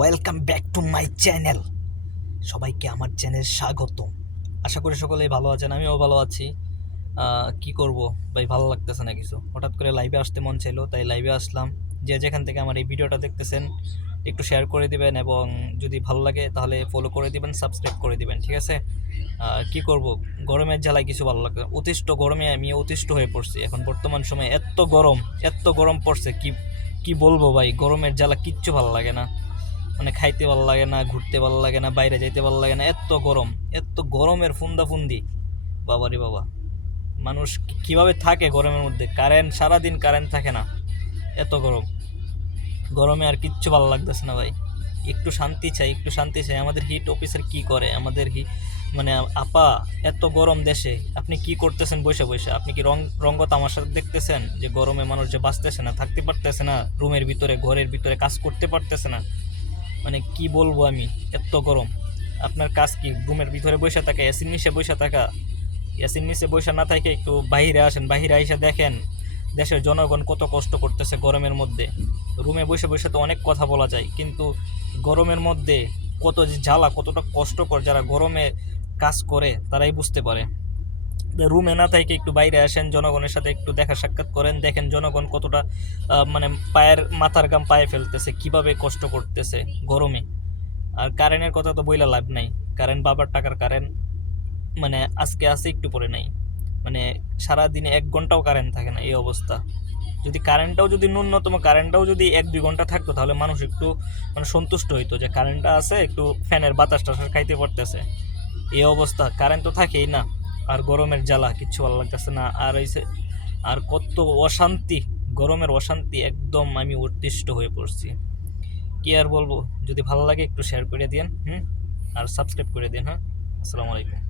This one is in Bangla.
Welcome back to my channel সবাইকে আমার চ্যানেল স্বাগত আশা করি সকলেই ভালো আছেন, আমিও ভালো আছি। কি করব? ভাই, ভালো লাগতেছে না কিছু? হঠাৎ করে লাইভে আসতে মন চাইলো, তাই লাইভে আসলাম। যে যেখান থেকে আমার এই ভিডিওটা দেখতেছেন, একটু শেয়ার করে দিবেন এবং যদি ভালো লাগে, তাহলে ফলো করে দিবেন সাবস্ক্রাইব করে দিবেন, ঠিক আছে? কি করব? গরমের জ্বালায় কিছু ভালো লাগবে অতিষ্ঠ গরমে আমি অতিষ্ঠ হয়ে পড়ছি। এখন বর্তমান সময়ে এত গরম এত গরম পড়ছে, কি কি বলব ভাই? গরমের জ্বালা কিচ্ছু ভালো লাগে না। মানে খাইতে ভালো লাগে না, ঘুরতে ভালো লাগে না, বাইরে যাইতে ভালো লাগে না এত গরম এত গরমের ফুন্দা ফুন্দি বাবারে বাবা, মানুষ কীভাবে থাকে গরমের মধ্যে? কারেন্ট, সারাদিন কারেন্ট থাকে না, এত গরম। গরমে আর কিচ্ছু ভালো লাগতেছে না ভাই। একটু শান্তি চাই, একটু শান্তি চাই। আমাদের হিট অফিসার কি করে? আমাদের হি মানে আপা, এত গরম দেশে, আপনি কি করতেছেন বসে বসে? আপনি কি রং রঙ্গ তামাশা দেখতেছেন? যে গরমে মানুষ যে বাঁচতেছে না, থাকতে পারতেছে না, রুমের ভিতরে, ঘরের ভিতরে কাজ করতে পারতেছে না। মানে কি বলব আমি? এত গরম। আপনার কাজ কি? রুমের ভিতরে বসে থাকা, এসির নিচে বসে থাকা? এসির নিচে বসে না থাকে একটু বাহিরে আসেন বাহিরে এসে দেখেন। দেশের জনগণ কত কষ্ট করতেছে গরমের মধ্যে। রুমে বসে বসে তো অনেক কথা বলা যায়, কিন্তু গরমের মধ্যে কত যে জ্বালা, কতটা কষ্টকর যারা গরমে কাজ করে, তারাই বুঝতে পারে। রুমে না থেকে একটু বাইরে আসেন, জনগণের সাথে একটু দেখা সাক্ষাৎ করেন, দেখেন জনগণ কতটা মানে পায়ের, মাথার গাম পায়ে ফেলতেছে, কীভাবে কষ্ট করতেছে গরমে। আর কারেন্টের কথা তো বইলা লাভ নাই কারেন্ট বাবার টাকার কারেন্ট মানে আজকে আছে একটু পরে নাই। মানে সারা দিনে এক ঘন্টাও কারেন্ট থাকে না, এই অবস্থা। যদি কারেন্টটাও যদি ন্যূনতম কারেন্টটাও যদি এক দুই ঘণ্টা থাকতো, তাহলে মানুষ একটু মানে সন্তুষ্ট হইতো যে কারেন্টটা আছে, একটু ফ্যানের বাতাস টাতাস খাইতে পারতেছে। এই অবস্থা কারেন্ট তো থাকেই না। আর গরমের জ্বালা, কিচ্ছু ভালো লাগতেছে না। আর হয়েছে আর কত অশান্তি, গরমের অশান্তি, একদম আমি উদ্দিষ্ট হয়ে পড়ছি। কি আর বলব? যদি ভালো লাগে একটু শেয়ার করে দিন হুম? আর সাবস্ক্রাইব করে দিন হ্যাঁ? আসসালামু আলাইকুম।